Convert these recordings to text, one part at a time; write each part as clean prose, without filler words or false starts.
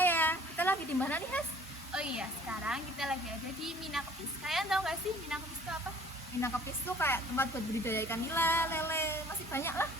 saya. Kita lagi di mana nih, Has? Oh iya, sekarang kita lagi ada di Minakepis. Kalian tahu gak sih Minakepis itu apa? Minangkabis tuh kayak tempat buat budidaya ikan nila, lele, masih banyak lah.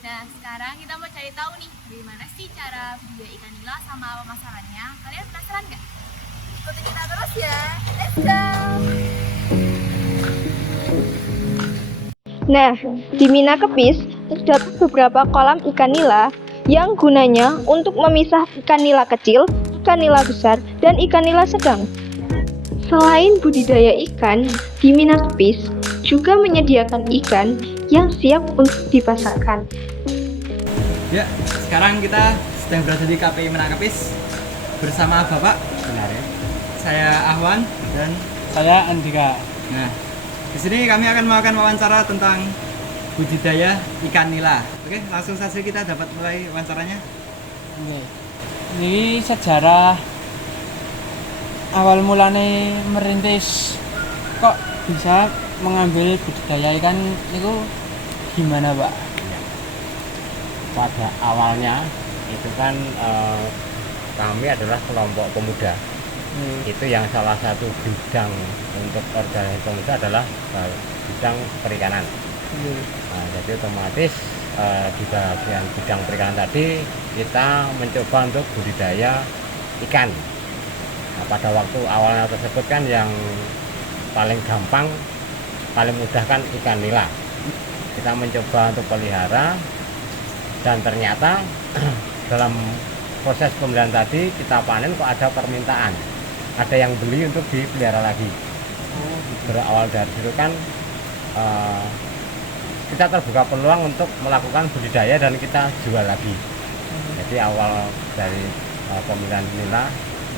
Nah, sekarang kita mau cari tahu nih, bagaimana sih cara budidaya ikan nila sama pemasarannya. Kalian penasaran nggak? Ikuti kita terus ya. Let's go! Nah, di Minakepis terdapat beberapa kolam ikan nila yang gunanya untuk memisah ikan nila kecil, ikan nila besar, dan ikan nila sedang. Selain budidaya ikan, di Minakepis juga menyediakan ikan yang siap untuk dipasarkan. Ya, sekarang kita sedang berada di KPI Minakepis bersama Bapak. Benar ya. Saya Ahwan dan Saya Andika. nah, di sini kami akan melakukan wawancara tentang budidaya ikan nila. Oke, langsung saja kita dapat mulai wawancaranya. Oke. Ini sejarah awal mulane merintis kok bisa mengambil budidaya ikan itu gimana, Pak? Pada awalnya itu kan kami adalah kelompok pemuda. Itu yang salah satu bidang untuk organisasi pemuda adalah bidang perikanan. Nah, jadi otomatis di bagian bidang perikanan tadi kita mencoba untuk budidaya ikan. Nah, pada waktu awalnya tersebut kan yang paling gampang, paling mudah kan ikan nila. Kita mencoba untuk pelihara dan ternyata dalam proses pemeliharaan tadi kita panen kok ada permintaan, ada yang beli untuk dipelihara lagi. Berawal dari situ kan kita terbuka peluang untuk melakukan budidaya dan kita jual lagi. Jadi awal dari pemeliharaan nila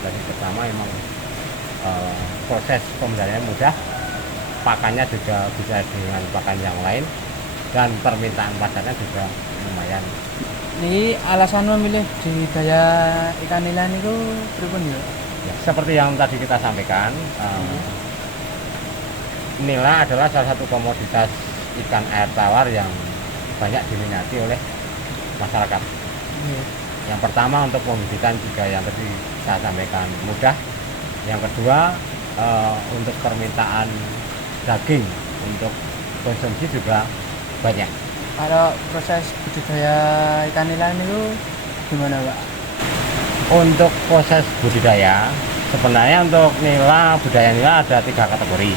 tadi pertama memang proses pemeliharaannya mudah, pakannya juga bisa dengan pakan yang lain, dan permintaan pasarnya juga lumayan. Ini alasan memilih budidaya ikan nila itu pripun ya? Ya, seperti yang tadi kita sampaikan, nila adalah salah satu komoditas ikan air tawar yang banyak diminati oleh masyarakat. Yang pertama untuk pembibitan juga yang tadi saya sampaikan mudah. Yang kedua untuk permintaan daging untuk konsumsi juga banyak. Kalau proses budidaya ikan nila itu gimana, Pak? Untuk proses budidaya sebenarnya untuk nila, budidaya nila ada 3 kategori.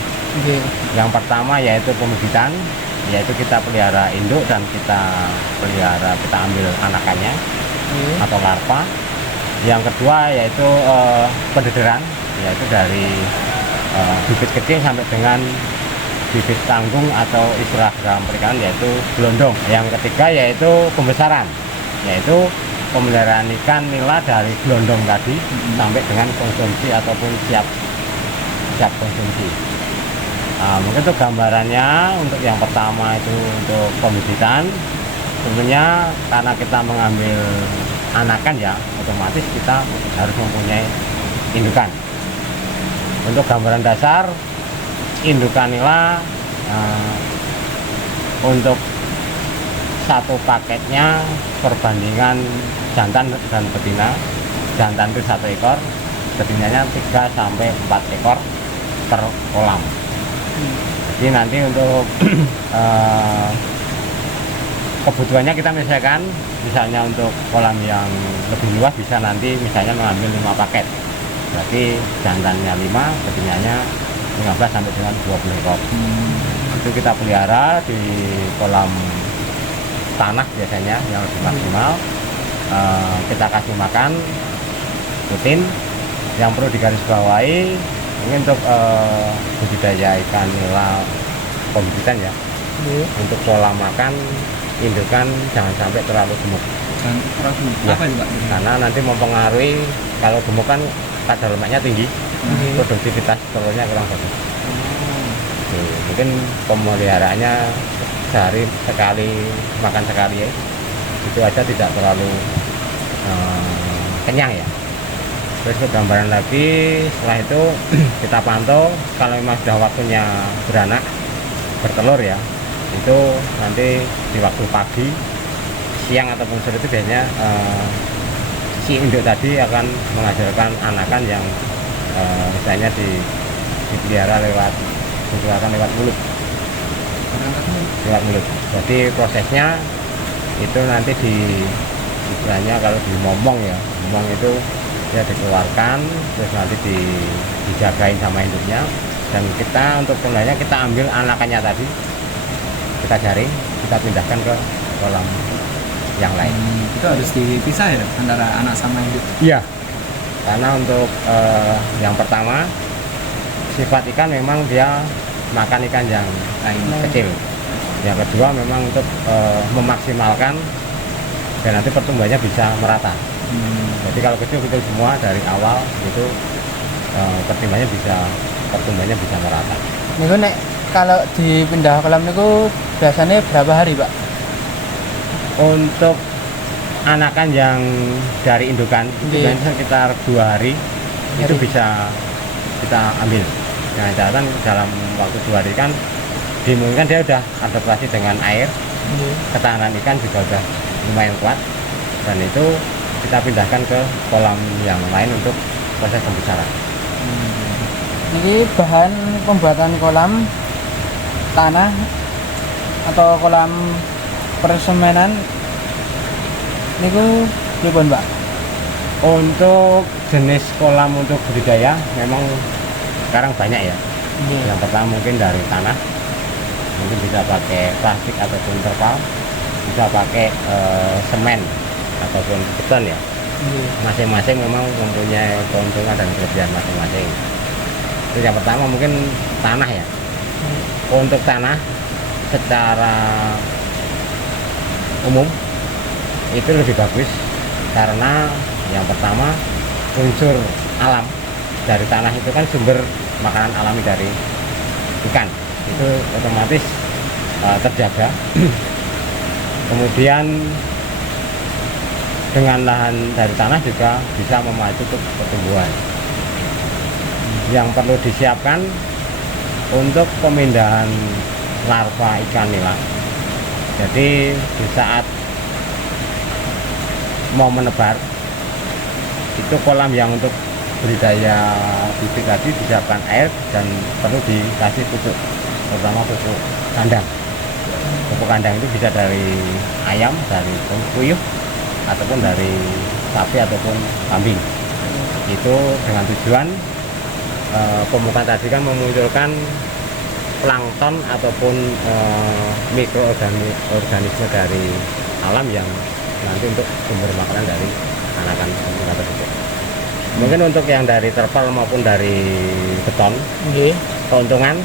Yang pertama yaitu pembibitan, yaitu kita pelihara induk dan kita ambil anakannya atau larva. Yang kedua yaitu pendederan, yaitu dari bibit kecil sampai dengan bibit tanggung atau istilah dalam perikanan yaitu gelondong. Yang ketiga yaitu pembesaran, yaitu pemeliharaan ikan nila dari gelondong tadi sampai dengan konsumsi ataupun siap konsumsi. Mungkin untuk gambarannya, untuk yang pertama itu untuk pembibitan, tentunya karena kita mengambil anakan ya otomatis kita harus mempunyai indukan. Untuk gambaran dasar indukan nila untuk satu paketnya perbandingan jantan dan betina. Jantan itu 1 ekor, betinanya 3 sampai 4 ekor per kolam. Jadi nanti untuk kebutuhannya kita misalnya untuk kolam yang lebih luas bisa nanti misalnya mengambil 5 paket. Berarti jantannya 5, betinanya 15 sampai dengan 20 ekor. Itu kita pelihara di kolam tanah biasanya yang lebih maksimal. Kita kasih makan rutin. Yang perlu digarisbawahi ini untuk budidaya ikan nila pembibitan ya. Untuk pola makan indukan jangan sampai terlalu gemuk. Ya, apa juga? Karena nanti mempengaruhi, kalau gemuk kan kadar lemaknya tinggi, produktivitas telurnya kurang bagus. Mungkin pemeliharaannya sehari sekali, makan sekali ya, itu aja tidak terlalu kenyang ya. Terus untuk gambaran lagi, setelah itu kita pantau kalau memang sudah waktunya beranak, bertelur ya, itu nanti di waktu pagi, siang ataupun sore itu biasanya si induk tadi akan menghasilkan anakan yang misalnya dipelihara lewat mulut. Lewat mulut. Jadi prosesnya itu nanti istilahnya kalau dimomong ya, momong itu ya dikeluarkan, terus nanti dijagain sama induknya, dan kita untuk pembeliannya kita ambil anakannya tadi, kita jaring, kita pindahkan ke kolam yang lain. Itu harus dipisah ya antara anak sama induk. Iya, karena untuk yang pertama sifat ikan memang dia makan ikan yang kecil. Yang kedua memang untuk memaksimalkan dan nanti pertumbuhannya bisa merata. Jadi kalau kecil-kecil semua dari awal itu pertumbuhannya bisa merata. Niku nek kalau dipindah kolam niku biasanya berapa hari, Pak? Untuk anakan yang dari indukan itu Iya. sekitar 2 hari itu bisa kita ambil. Nah, catatan dalam waktu 2 hari kan dimungkinkan dia udah adaptasi dengan air, ketahanan ikan juga udah lumayan kuat, dan itu kita pindahkan ke kolam yang lain untuk proses pembesaran. Ini bahan pembuatan kolam tanah atau kolam persemenan niku pripun, Pak? Untuk jenis kolam untuk budidaya memang sekarang banyak ya. Yang pertama mungkin dari tanah, mungkin bisa pakai plastik ataupun terpal, bisa pakai semen ataupun beton ya. Masing-masing memang mempunyai keuntungan dan kelebihan masing-masing. Itu yang pertama mungkin tanah ya. Untuk tanah secara umum itu lebih bagus karena yang pertama unsur alam dari tanah itu kan sumber makanan alami dari ikan, itu otomatis terjaga. Kemudian dengan lahan dari tanah juga bisa memacu untuk pertumbuhan. Yang perlu disiapkan untuk pemindahan larva ikan nila. Jadi di saat mau menebar itu kolam yang untuk budidaya bibit tadi disiapkan air dan perlu dikasih pupuk, terutama pupuk kandang. Pupuk kandang itu bisa dari ayam, dari puyuh, ataupun dari sapi ataupun kambing. Itu dengan tujuan pemupukan tadi kan memunculkan plankton ataupun mikroorganisme dari alam yang nanti untuk sumber makanan dari anakan ikan tersebut. Mungkin untuk yang dari terpal maupun dari beton, keuntungan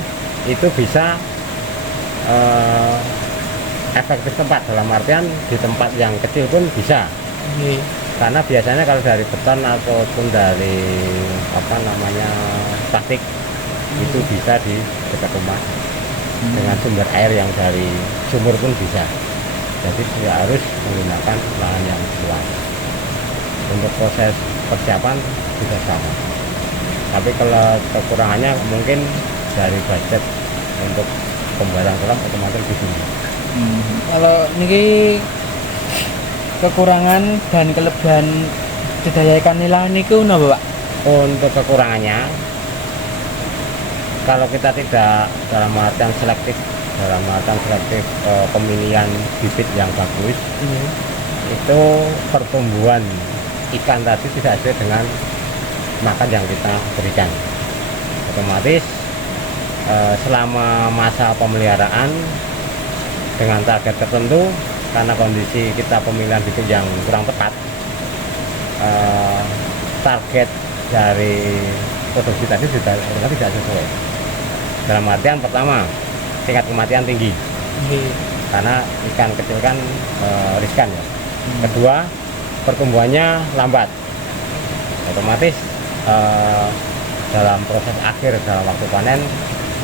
itu bisa efektif tempat, dalam artian di tempat yang kecil pun bisa. Karena biasanya kalau dari beton ataupun dari plastik itu bisa di dekat rumah dengan sumber air yang dari sumur pun bisa. Jadi tidak harus menggunakan lahan yang luas. Untuk proses persiapan juga sama. Tapi kalau kekurangannya mungkin dari budget untuk pembuatan kolam otomatis lebih tinggi. Kalau niki kekurangan dan kelebihan budidaya ikan nila niku napa, Pak? Untuk kekurangannya, kalau kita tidak dalam artian selektif pemilihan bibit yang bagus, itu pertumbuhan ikan tadi tidak sesuai dengan makan yang kita berikan. Otomatis selama masa pemeliharaan dengan target tertentu, karena kondisi kita pemilihan bibit yang kurang tepat, target dari produksi tadi tidak sesuai. Dalam artian pertama, tingkat kematian tinggi karena ikan kecil kan riskan ya. Kedua, pertumbuhannya lambat, otomatis dalam proses akhir dalam waktu panen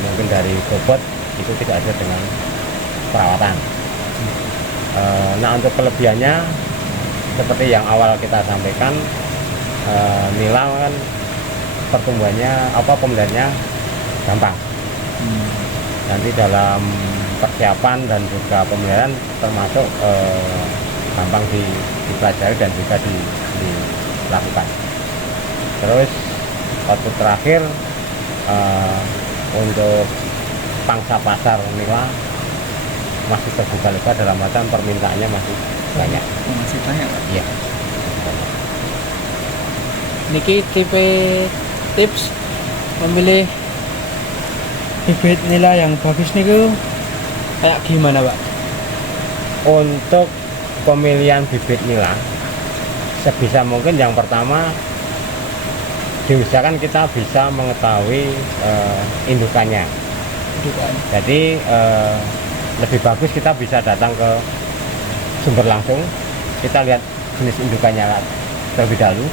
mungkin dari bobot itu tidak ada dengan perawatan. Nah, untuk kelebihannya seperti yang awal kita sampaikan, nila kan pertumbuhannya pemeliharaannya gampang. Nanti dalam persiapan dan juga pemeliharaan termasuk gampang dipelajari dan juga lakukan. Terus output terakhir untuk pangsa pasar nila masih terbuka lebar, dalam artian permintaannya masih banyak. Masih banyak, Pak. Iya. Niki tipe tips memilih bibit nila yang bagus niku kayak gimana, Pak? Untuk pemilihan bibit nila sebisa mungkin yang pertama diusahakan kita bisa mengetahui indukannya. Jadi lebih bagus kita bisa datang ke sumber langsung, kita lihat jenis indukannya terlebih dahulu.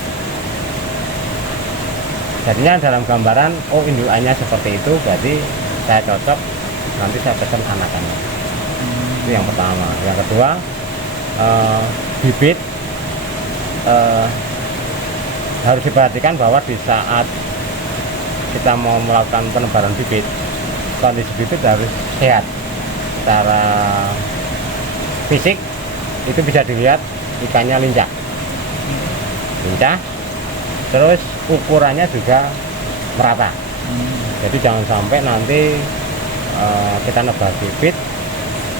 Jadinya dalam gambaran, oh indukannya seperti itu, berarti saya cocok, nanti saya pesan anakannya. Itu yang pertama. Yang kedua, bibit harus diperhatikan bahwa di saat kita mau melakukan penebaran bibit, kondisi bibit harus sehat. Secara fisik itu bisa dilihat ikannya lincah, terus ukurannya juga merata. Jadi jangan sampai nanti kita nebas bibit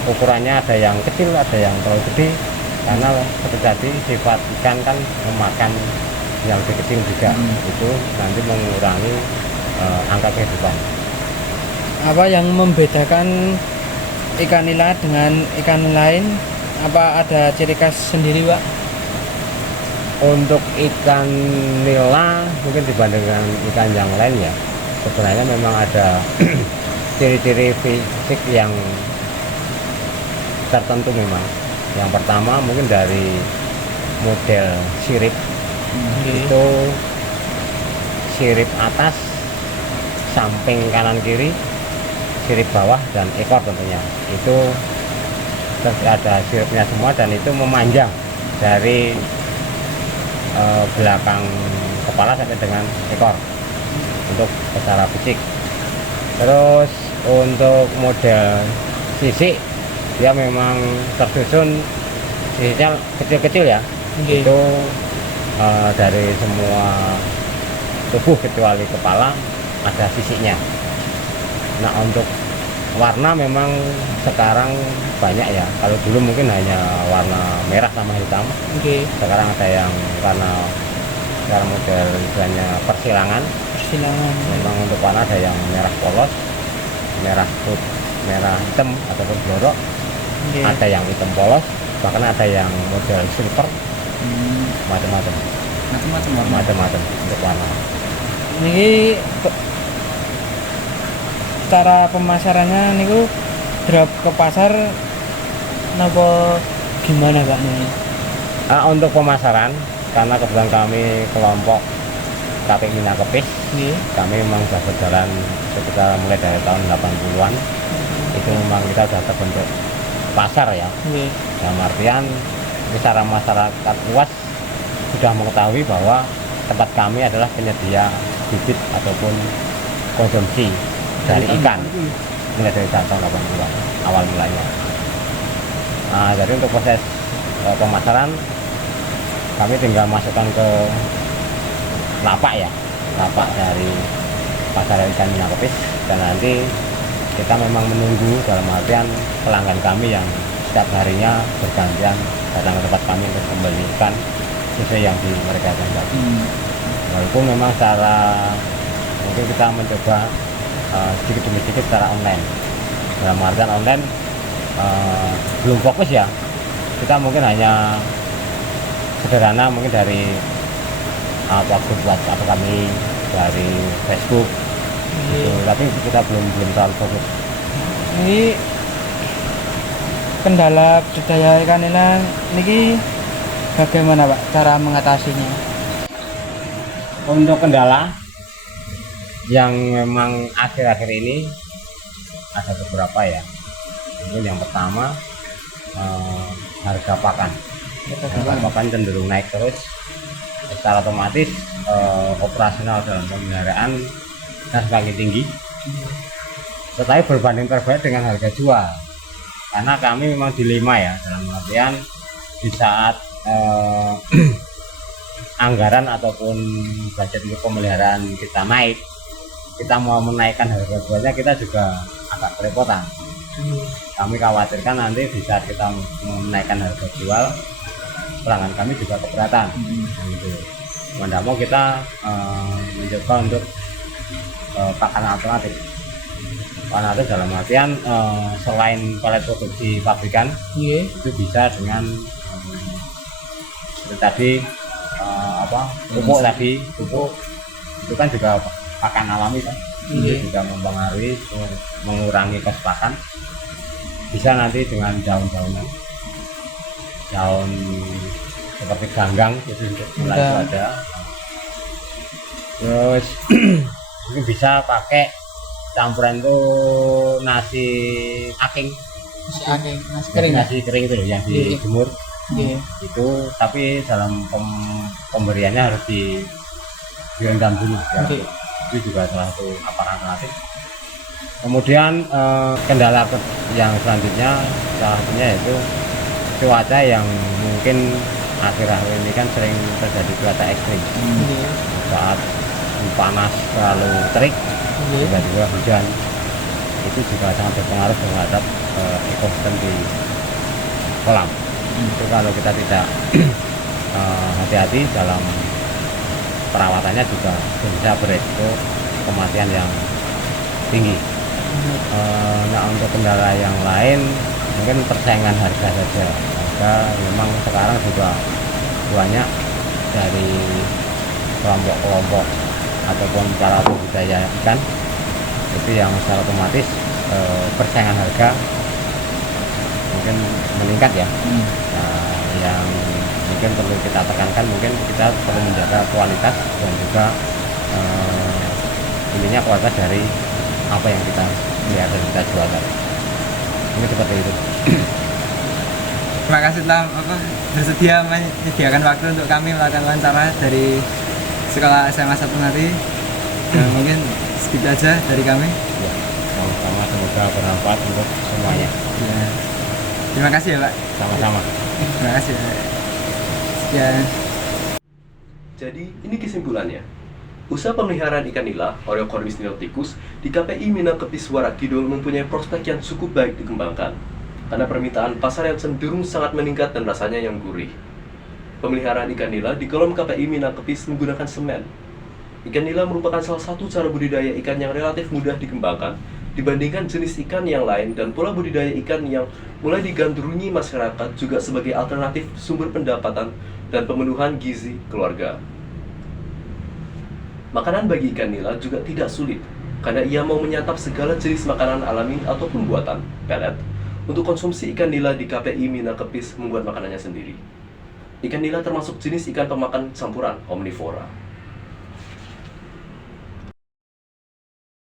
ukurannya ada yang kecil, ada yang terlalu gede, karena seperti tadi sifat ikan kan memakan yang lebih kecil juga. Itu nanti mengurangi angka kehidupan. Apa yang membedakan ikan nila dengan ikan lain? Apa ada ciri khas sendiri, Pak? Untuk ikan nila mungkin dibandingkan ikan yang lain ya, sebenarnya memang ada ciri-ciri fisik yang tertentu memang. Yang pertama mungkin dari model sirip. Itu sirip atas, samping kanan kiri, sirip bawah, dan ekor tentunya. Itu ada siripnya semua dan itu memanjang dari belakang kepala sampai dengan ekor untuk secara fisik. Terus untuk model sisik, dia memang tersusun sisiknya kecil-kecil ya. Itu dari semua tubuh kecuali kepala ada sisiknya. Nah, untuk warna memang sekarang banyak ya. Kalau dulu mungkin hanya warna merah sama hitam. Sekarang ada yang warna, sekarang model istilahnya persilangan. Memang untuk warna ada yang merah polos, merah putih, merah hitam ataupun blorok. Ada yang hitam polos, bahkan ada yang model silver. Macam-macam untuk warna. Ini cara pemasarannya niku drop ke pasar napa gimana, Pak? Untuk pemasaran, karena kebetulan kami kelompok KPI Minakepis, kami memang sudah berjalan sekitar mulai dari tahun 80-an. Itu memang kita sudah terbentuk pasar ya. Dalam artian secara masyarakat luas sudah mengetahui bahwa tempat kami adalah penyedia bibit ataupun konsumsi dari ikan mulai dari tahun 80-an awal mulanya. Nah, jadi untuk proses pemasaran kami tinggal masukkan ke lapak ya, lapak dari pasar ikan Minakepis, dan nanti kita memang menunggu, dalam artian pelanggan kami yang setiap harinya bergantian datang ke tempat kami untuk membeli ikan sesuai yang mereka kehendaki. Walaupun memang secara mungkin kita mencoba sedikit demi sedikit secara online. Dalam artian online belum fokus ya. Kita mungkin hanya sederhana mungkin dari grup WhatsApp kami, dari Facebook. Gitu. Tapi kita belum terlalu fokus. Ini kendala budidaya ikan nila niki bagaimana, Pak, cara mengatasinya? Untuk kendala yang memang akhir-akhir ini ada beberapa ya. Mungkin yang pertama harga pakan. Harga pakan cenderung naik terus. Secara otomatis operasional dalam pemeliharaan semakin tinggi. Tetapi berbanding terbalik dengan harga jual. Karena kami memang dilema ya, dalam artian di saat anggaran ataupun budget untuk pemeliharaan kita naik, kita mau menaikkan harga jualnya kita juga agak kerepotan. Kami khawatirkan nanti di saat kita menaikkan harga jual, pelanggan kami juga keberatan. Gitu. Tidak mau kita mencoba untuk pakan alternatif. Alternatif dalam artian selain palet produksi pabrikan, itu bisa dengan tadi pupuk itu kan juga pakan alami kan, itu juga mempengaruhi mengurangi kos pakan. Bisa nanti dengan daun-daunan, daun seperti ganggang itu mulai itu ada. Terus ini bisa pakai campuran itu nasi aking, nasi kering itu loh yang dijemur. Itu tapi dalam pemberiannya harus direndam dulu ya. Itu juga salah satu alternatif. Kemudian kendala yang selanjutnya salah satunya yaitu cuaca yang mungkin akhir-akhir ini kan sering terjadi cuaca ekstrim. Saat panas terlalu terik, tiba-tiba hujan, itu juga sangat berpengaruh terhadap ekosistem di kolam. Itu kalau kita tidak hati-hati dalam perawatannya juga bisa beresiko kematian yang tinggi. Nah, untuk kendala yang lain mungkin persaingan harga saja. Harga memang sekarang juga banyak dari kelompok-kelompok ataupun cara budidaya ikan itu yang secara otomatis persaingan harga mungkin meningkat ya. Nah, yang mungkin perlu kita tekankan, mungkin kita perlu menjaga kualitas dan juga intinya kualitas dari apa yang kita lihat dan kita jual tadi. Mungkin seperti itu. Terima kasih telah bersedia menyediakan waktu untuk kami melakukan wawancara dari sekolah SMA 1 Nari. Mungkin segitu aja dari kami. Ya, sama-sama, semoga bermanfaat untuk semuanya. Ya. Terima kasih ya Pak. Sama-sama. Terima kasih. Ya. Jadi ini kesimpulannya. Usaha pemeliharaan ikan nila Oreocornis niloticus di KPI Minangkabis Warak Kidul mempunyai prospek yang cukup baik dikembangkan karena permintaan pasar yang cenderung sangat meningkat dan rasanya yang gurih. Pemeliharaan ikan nila di kolom KPI Minangkabis menggunakan semen. Ikan nila merupakan salah satu cara budidaya ikan yang relatif mudah dikembangkan dibandingkan jenis ikan yang lain, dan pola budidaya ikan yang mulai digandrungi masyarakat juga sebagai alternatif sumber pendapatan dan pemenuhan gizi keluarga. Makanan bagi ikan nila juga tidak sulit, karena ia mau menyantap segala jenis makanan alami ataupun buatan, pelet. Untuk konsumsi ikan nila di KPI Minangkabis membuat makanannya sendiri. Ikan nila termasuk jenis ikan pemakan campuran omnivora.